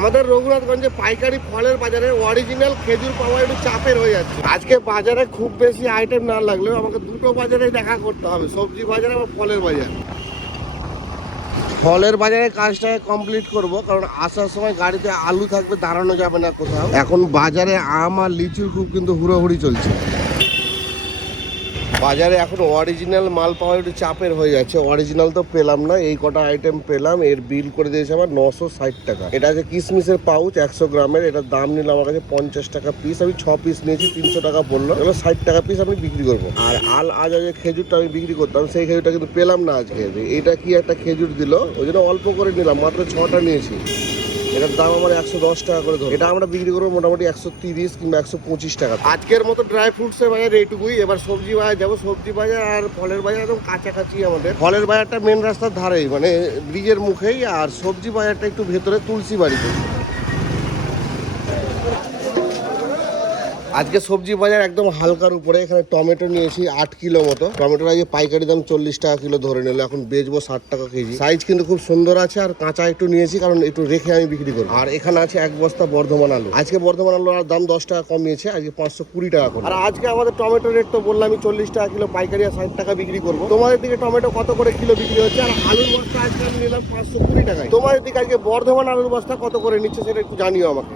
আমাদের রঘুনাথগঞ্জে পাইকারি ফলের বাজারে অরিজিনাল খেজুর পাওয়া একটু চাপের হয়ে যাচ্ছে। আজকে বাজারে খুব বেশি আইটেম না লাগলেও আমাকে দুটো বাজারে দেখা করতে হবে, সবজি বাজার আর ফলের বাজার। ফলের বাজারে কাজটাকে কমপ্লিট করব, কারণ আসার সময় গাড়িতে আলু থাকবে, দাঁড়ানো যাবে না কোথাও। এখন বাজারে আম আর লিচুর খুব কিন্তু হুড়োহুড়ি চলছে। বাজারে এখন অরিজিনাল মাল পাওয়া একটু চাপের হয়ে যাচ্ছে। অরিজিনাল তো পেলাম না, এই কটা আইটেম পেলাম। এর বিল করে দিয়েছে আমার 960 টাকা। এটা আছে কিশমিশের পাউচ 100 গ্রামের, এটার দাম নিল আমার কাছে 50 টাকা পিস। আমি 6 পিস নিয়েছি, 300 টাকা পড়লো। এগুলো 60 টাকা পিস আমি বিক্রি করবো। আর আজ যে খেজুরটা আমি বিক্রি করতাম, সেই খেজুরটা কিন্তু পেলাম না আজকে। এটা কি একটা খেজুর দিল, ওই জন্য অল্প করে নিলাম, মাত্র 6টা নিয়েছি। এটার দাম আমার 110 টাকা করে ধরো। এটা আমরা বিক্রি করবো মোটামুটি 130 কিংবা 125 টাকা। আজকের মতো ড্রাই ফ্রুটসের বাজার এইটুকুই। এবার সবজি বাজার যাবো। সবজি বাজার আর ফলের বাজার একদম কাছাকাছি আমাদের। ফলের বাজারটা মেন রাস্তার ধারেই, মানে ব্রিজের মুখেই। আর সবজি বাজারটা একটু ভেতরে, তুলসী বাড়িতে। আজকে সবজি বাজার একদম হালকার উপরে। এখানে টমেটো নিয়েছি 8 কিলো মতো। টমেটোর আগে পাইকারি দাম 40 টাকা কিলো ধরে নিল, এখন বেচবো 60 টাকা কেজি। সাইজ কিন্তু খুব সুন্দর আছে। আর কাঁচা একটু নিয়েছি, কারণ একটু রেখে আমি বিক্রি করবো। আর এখানে আছে 1 বস্তা বর্ধমান আলু। আজকে বর্ধমান আলু আর দাম 10 টাকা কমিয়েছে, আজকে 520 টাকা করে। আর আজকে আমাদের টমেটো রেট তো বললাম আমি 40 টাকা কিলো পাইকারি, আর 60 টাকা বিক্রি করবো। তোমাদের দিকে টমেটো কত করে কিলো বিক্রি হচ্ছে? আর আলুর বস্তা আজকে আমি নিলাম 520 টাকায়। তোমাদের দিকে আজকে বর্ধমান আলুর বস্তা কত করে নিচ্ছে সেটা একটু জানিও আমাকে।